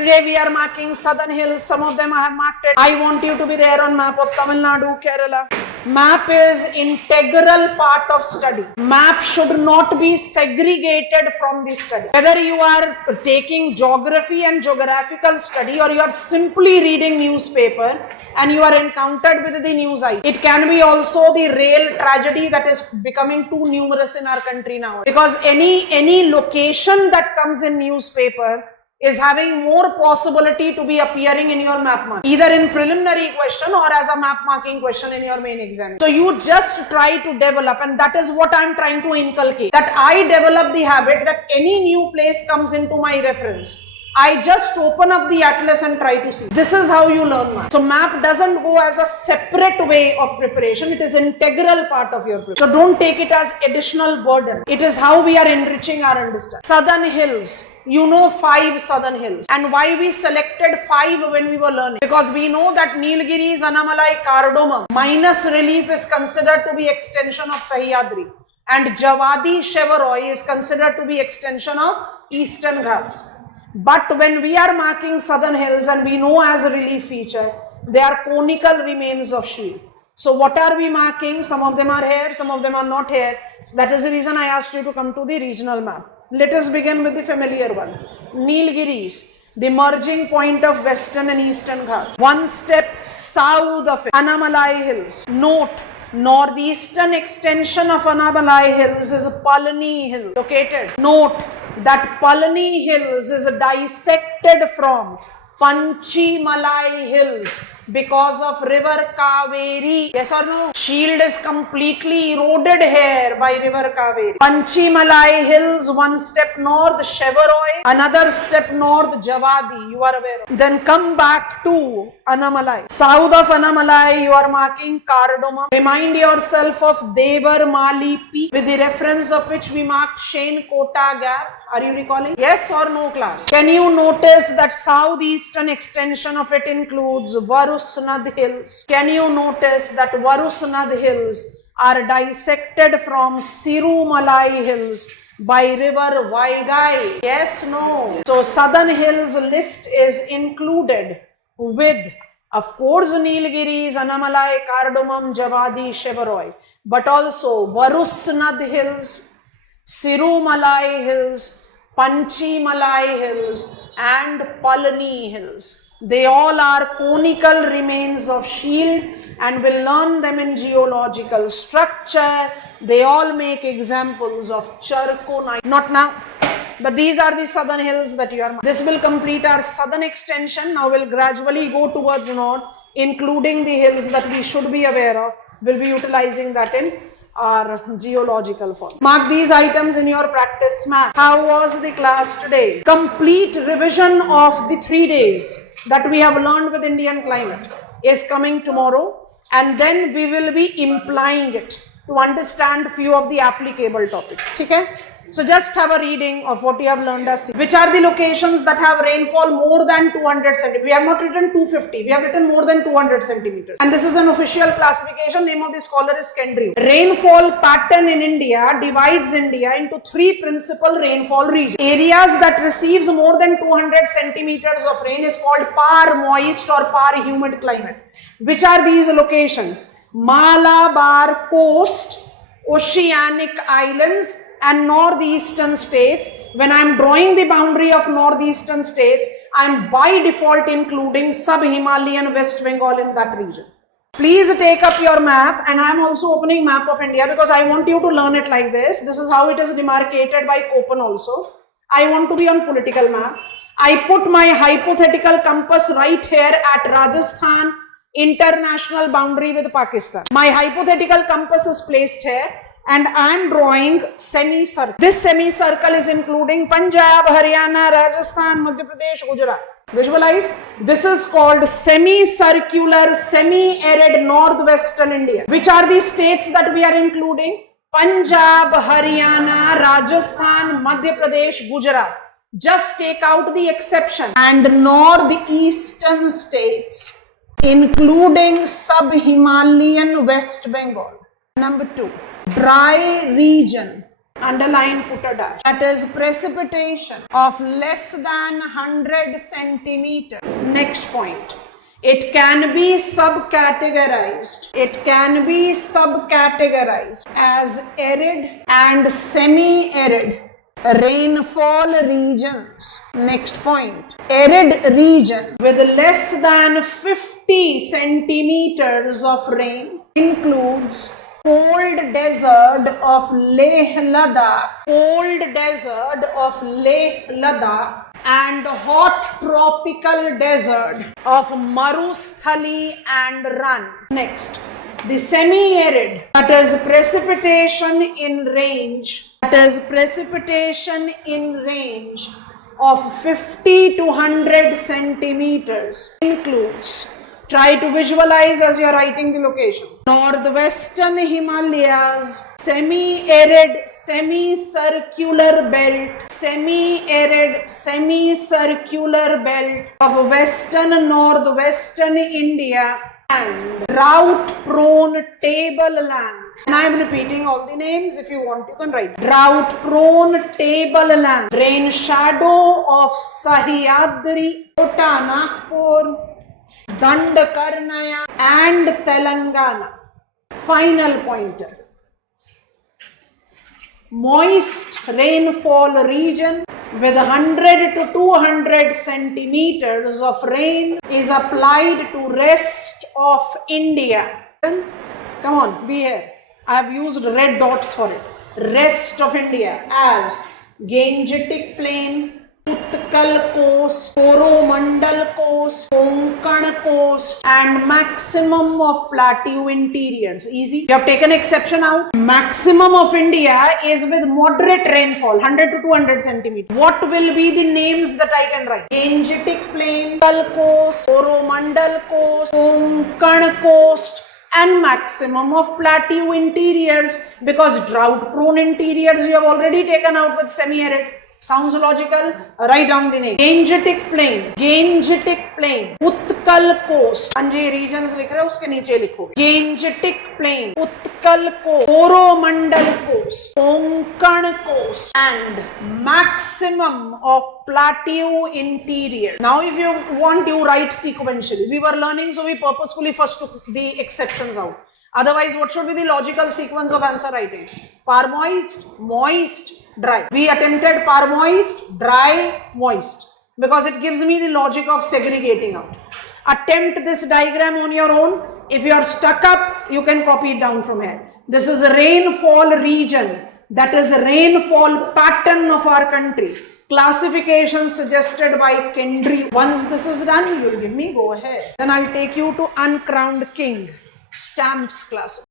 Today we are marking southern hills. Some of them I have marked it. I want you to be there on map of Tamil Nadu, Kerala. Map is integral part of study. Map should not be segregated from the study. Whether you are taking geography and geographical study or you are simply reading newspaper and you are encountered with the news item. It can be also the rail tragedy that is becoming too numerous in our country now. Because any location that comes in newspaper is having more possibility to be appearing in your map mark, either in preliminary question or as a map marking question in your main exam. So you just try to develop, and that is what I am trying to inculcate, that I develop the habit that any new place comes into my reference, I just open up the atlas and try to see. This is how you learn map. So map doesn't go as a separate way of preparation. It is integral part of your preparation. So don't take it as additional burden. It is how we are enriching our understanding. Southern hills. You know 5 southern hills. And why we selected 5 when we were learning? Because we know that Nilgiris, Annamalai, Cardamom minus relief is considered to be extension of Sahyadri. And Javadi Shevaroy is considered to be extension of Eastern Ghats. But when we are marking southern hills and we know as a relief feature, they are conical remains of shield. So what are we marking? Some of them are here, some of them are not here. So that is the reason I asked you to come to the regional map. Let us begin with the familiar one. Nilgiris, the merging point of western and eastern Ghats. One step south of it, Annamalai Hills. Note, northeastern extension of Annamalai Hills is Palani Hill located. Note that Palani Hills is dissected from Panchimalai Hills because of river Kaveri. Yes or no? Shield is completely eroded here by river Kaveri. Panchimalai Hills, one step north, Shevaroy, another step north, Javadi. You are aware of. Then come back to Annamalai. South of Annamalai, you are marking Cardamom. Remind yourself of Devar Mali Peak, with the reference of which we marked Shane Kota Gap. Are you recalling? Yes or no, class? Can you notice that southeastern extension of it includes Varusnad Hills? Can you notice that Varusnad Hills are dissected from Sirumalai Hills by river Vaigai? Yes, no? So southern hills list is included with, of course, Nilgiris, Annamalai, Cardamom, Javadi, Shevaroy, but also Varusnad Hills, Sirumalai Hills, Panchimalai Hills and Palani Hills. They all are conical remains of shield and will learn them in geological structure. They all make examples of Charconite. Not now, but these are the southern hills that you are. This will complete our southern extension. Now we'll gradually go towards north, including the hills that we should be aware of. We'll be utilizing that in our geological form. Mark these items in your practice map. How was the class today? Complete revision of the 3 days that we have learned with Indian climate is coming tomorrow, and then we will be implying it to understand few of the applicable topics. Okay? So just have a reading of what you have learned as. Which are the locations that have rainfall more than 200 centimeters? We have not written 250. We have written more than 200 centimeters. And this is an official classification. Name of the scholar is Kendry. Rainfall pattern in India divides India into 3 principal rainfall regions. Areas that receives more than 200 centimeters of rain is called par moist or par humid climate. Which are these locations? Malabar coast, oceanic islands and northeastern states. When I am drawing the boundary of northeastern states, I am by default including sub-Himalayan West Bengal in that region. Please take up your map, and I am also opening map of India because I want you to learn it like this. This is how it is demarcated by Köppen also. I want to be on political map. I put my hypothetical compass right here at Rajasthan international boundary with Pakistan. My hypothetical compass is placed here and I am drawing semicircle. This semicircle is including Punjab, Haryana, Rajasthan, Madhya Pradesh, Gujarat. Visualize. This is called semicircular, semi-arid northwestern India. Which are the states that we are including? Punjab, Haryana, Rajasthan, Madhya Pradesh, Gujarat. Just take out the exception. And northeastern states, including sub-Himalayan West Bengal. Number 2, dry region underline, put a dash. That is precipitation of less than 100 centimeters. Next point. It can be subcategorized. It can be subcategorized as arid and semi-arid rainfall regions. Next point. Arid region with less than 50 centimeters of rain includes cold desert of Leh Ladakh, cold desert of Leh Ladakh, and hot tropical desert of Marusthali and Rann. Next, the semi-arid, that is precipitation in range, that is precipitation in range of 50 to 100 centimeters includes, try to visualize as you are writing the location, northwestern Himalayas, semi-arid, semicircular belt, semi-arid, semicircular belt of western northwestern India, and drought-prone tablelands. And I am repeating all the names. If you want, you can write. Drought-prone tablelands. Rain shadow of Sahyadri, Kota Nagpur, Dandakarnaya and Telangana. Final pointer. Moist rainfall region with 100 to 200 centimeters of rain is applied to rest of India. Come on, be here. I have used red dots for it. Rest of India as Gangetic Plain, Utkal coast, Coromandel coast, Konkan coast, and maximum of plateau interiors. Easy. You have taken exception out. Maximum of India is with moderate rainfall, 100 to 200 centimeters. What will be the names that I can write? Gangetic Plain, Utkal coast, Coromandel coast, Konkan coast, and maximum of plateau interiors, because drought prone interiors you have already taken out with semi-arid. Sounds logical? Write down the name. Gangetic Plain, Gangetic Plain, Utkal coast. अंजे regions लिख रहे हो उसके नीचे लिखो. Gangetic Plain, Utkal coast, Coromandel coast, Konkan coast, and maximum of plateau interior. Now if you want, you write sequentially. We were learning, so we purposefully first took the exceptions out. Otherwise, what should be the logical sequence of answer writing? Parmoist, moist, dry. We attempted parmoist, dry, moist, because it gives me the logic of segregating out. Attempt this diagram on your own. If you are stuck up, you can copy it down from here. This is a rainfall region, that is a rainfall pattern of our country. Classification suggested by Kendry. Once this is done, you will give me go ahead. Then I'll take you to Uncrowned King, stamps class.